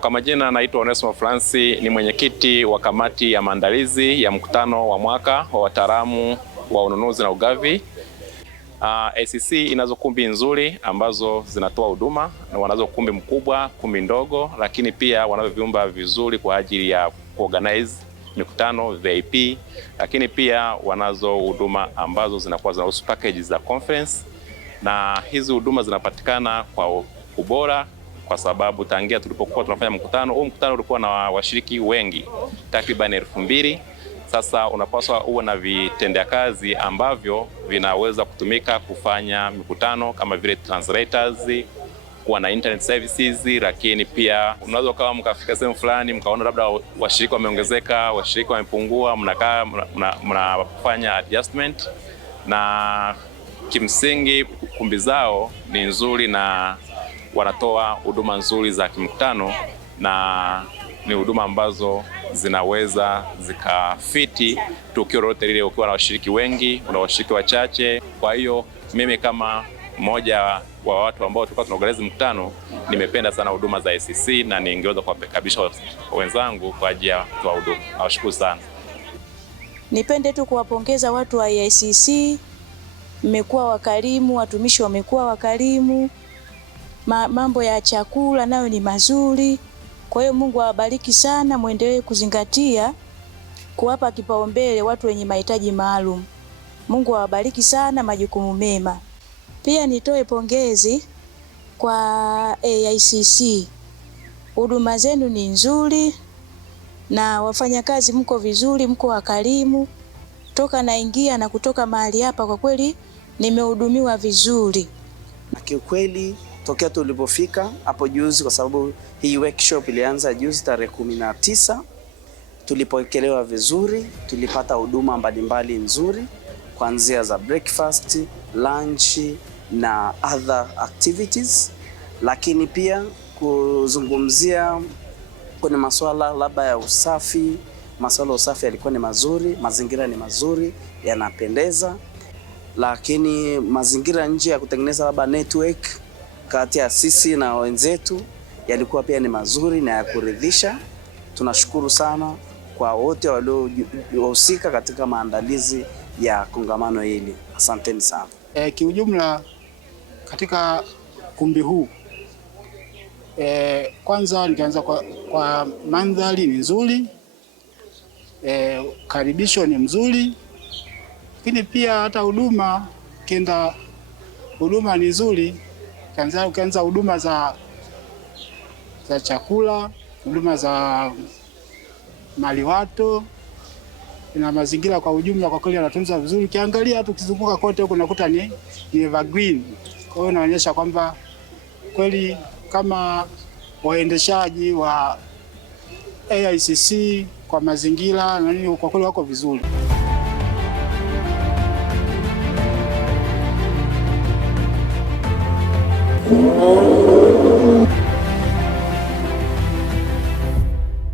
Kwa majina naitwa Onesmo Francis, ni mwenyekiti wa kamati ya maandalizi ya mkutano wa mwaka wa wataalamu wa ununuzi na ugavi. ACC inazo kumbi nzuri ambazo zinatoa huduma, na wanazo kumbi mkubwa, kumbi ndogo, lakini pia wanazo vyumba vizuri kwa ajili ya kuorganize mikutano VIP, lakini pia wanazo huduma ambazo zinakuwa zinahusu packages za conference, na hizi huduma zinapatikana kwa ubora kwa sababu tangia tulipokuwa tunafanya mkutano, huu mkutano ulikuwa na washiriki wengi takriban 2000. Sasa unapaswa uwe na vitendea kazi ambavyo vinaweza kutumika kufanya mikutano kama vile translators, kuwa na internet services, lakini pia unaweza kama mkafika sehemu fulani mkaona labda washiriki wameongezeka, washiriki wamepungua, mnakaa mnafanya adjustment, na kimsingi kumbi zao ni nzuri na wanatoa huduma nzuri za kimkutano, na ni huduma ambazo zinaweza zikafiti tukio lolote lile, ukiwa na washiriki wengi, una washiriki wachache. Kwa hiyo mimi kama mmoja wa watu ambao tulikuwa tunaorganize mkutano, nimependa sana huduma za ACC na ningeweza kuwakaribisha wenzangu kwa ajili ya kutoa huduma. Nawashukuru sana. Nipende tu kuwapongeza watu wa ACC, mmekuwa wakarimu, watumishi wamekuwa wakarimu. Mambo ya chakula nayo ni mazuri. Kwa hiyo Mungu awabariki sana, muendelee kuzingatia kuwapa kipaumbele watu wenye mahitaji maalum. Mungu awabariki sana, majukumu mema. Pia nitoe pongezi kwa AICC. Huduma zenu ni nzuri na wafanyakazi mko vizuri, mko wakarimu. Toka naingia na kutoka mahali hapa, kwa kweli nimehudumiwa vizuri. Kiukweli tokea tulipofika hapo juzi, kwa sababu hii workshop ilianza juzi tarehe 19, tulipokelewa vizuri, tulipata huduma mbalimbali nzuri kuanzia za breakfast, lunch na other activities, lakini pia kuzungumzia kwenye masuala labda ya usafi. Masuala ya usafi yalikuwa ni mazuri, mazingira ni mazuri, yanapendeza, lakini mazingira nje ya kutengeneza labda network kati ya sisi na wenzetu yalikuwa pia ni mazuri na ya kuridhisha. Tunashukuru sana kwa wote waliohusika katika maandalizi ya kongamano hili. Asanteni sana. Kiujumla katika kumbi huu, kwanza nikaanza kwa mandhari ni nzuri, karibisho ni mzuri, lakini pia hata huduma huduma ni nzuri. Ukianza huduma za chakula, huduma za maliwato na mazingira kwa ujumla, kwa kweli yanatunza vizuri. Ukiangalia hata ukizunguka kote huko unakuta ni evergreen. Kwa hiyo inaonyesha kwamba kweli kama waendeshaji wa AICC kwa mazingira na nini, kwa kweli wako vizuri. Oh.